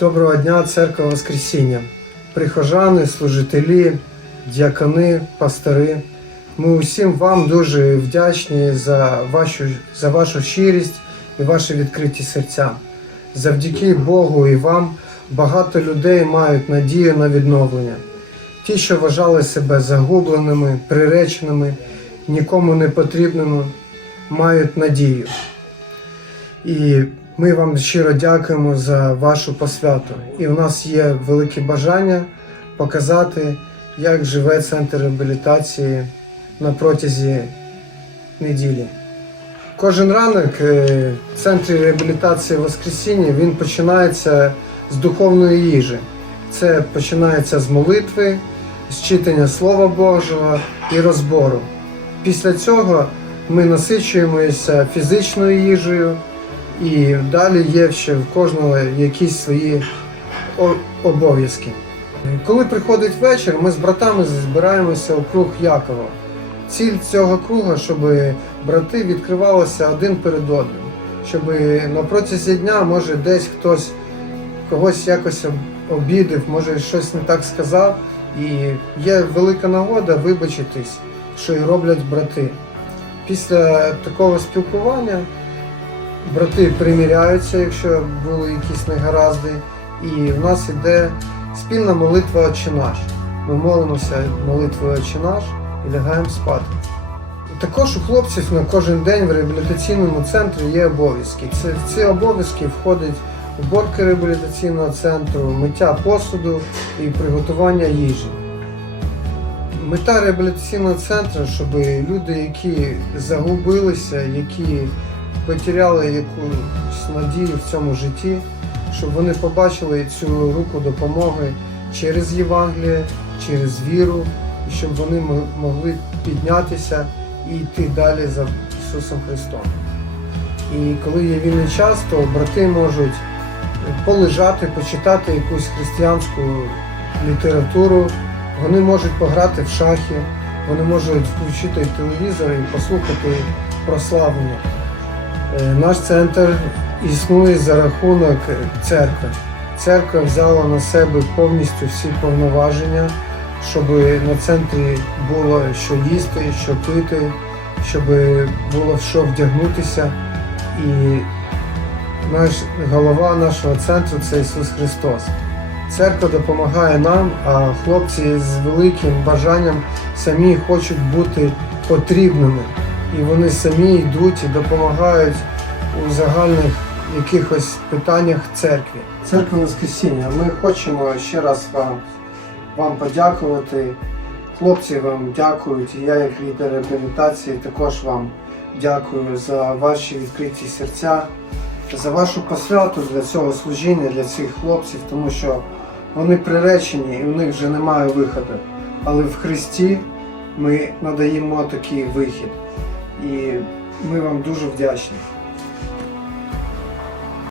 Доброго дня, церква Воскресіння, прихожани, служителі, діакони, пастори. Ми усім вам дуже вдячні за вашу, за вашу щирість і ваші відкриті серця. Завдяки Богу і вам багато людей мають надію на відновлення. Ті, що вважали себе загубленими, приреченими, нікому не потрібними, мають надію. І ми вам щиро дякуємо за вашу посвяту. І у нас є велике бажання показати, як живе центр реабілітації на протязі неділі. Кожен ранок е, в центрі реабілітації Воскресіння він починається з духовної їжі. Це починається з молитви, з читання Слова Божого і розбору. Після цього ми насичуємося фізичною їжею, і далі є ще в кожного якісь свої обов'язки. Коли приходить вечір, ми з братами збираємося у круг Якова. Ціль цього круга, щоб брати відкривалися один перед одним, щоб на протязі дня, може, десь хтось когось якось об- обідав, може щось не так сказав, і є велика нагода вибачитись, що і роблять брати. Після такого спілкування брати приміряються, якщо були якісь негаразди, і в нас іде спільна молитва «Отче наш». Ми молимося молитвою «Отче наш» і лягаємо спати. Також у хлопців на кожен день в реабілітаційному центрі є обов'язки. В ці обов'язки входить уборка реабілітаційного центру, миття посуду і приготування їжі. Мета реабілітаційного центру, щоб люди, які загубилися, які потеряли якусь надію в цьому житті, щоб вони побачили цю руку допомоги через Євангеліє, через віру, і щоб вони могли піднятися і йти далі за Ісусом Христом. І коли є вільний час, то брати можуть полежати, почитати якусь християнську літературу, вони можуть пограти в шахи, вони можуть включити телевізор і послухати прославлення. Е, Наш центр існує за рахунок церкви. Церква взяла на себе повністю всі повноваження, щоб на центрі було що їсти, що пити, щоб було в що вдягнутися. І наш голова нашого центру це Ісус Христос. Церква допомагає нам, а хлопці з великим бажанням самі хочуть бути потрібними. І вони самі йдуть і допомагають у загальних якихось питаннях церкві. Церква Воскресіння. Ми хочемо ще раз вам, вам подякувати. Хлопці вам дякують. І я, як лідер реабілітації, також вам дякую за ваші відкриті серця, за вашу посвяту для цього служіння, для цих хлопців, тому що вони приречені і у них вже немає виходу. Але в Христі ми надаємо такий вихід. І ми вам дуже вдячні.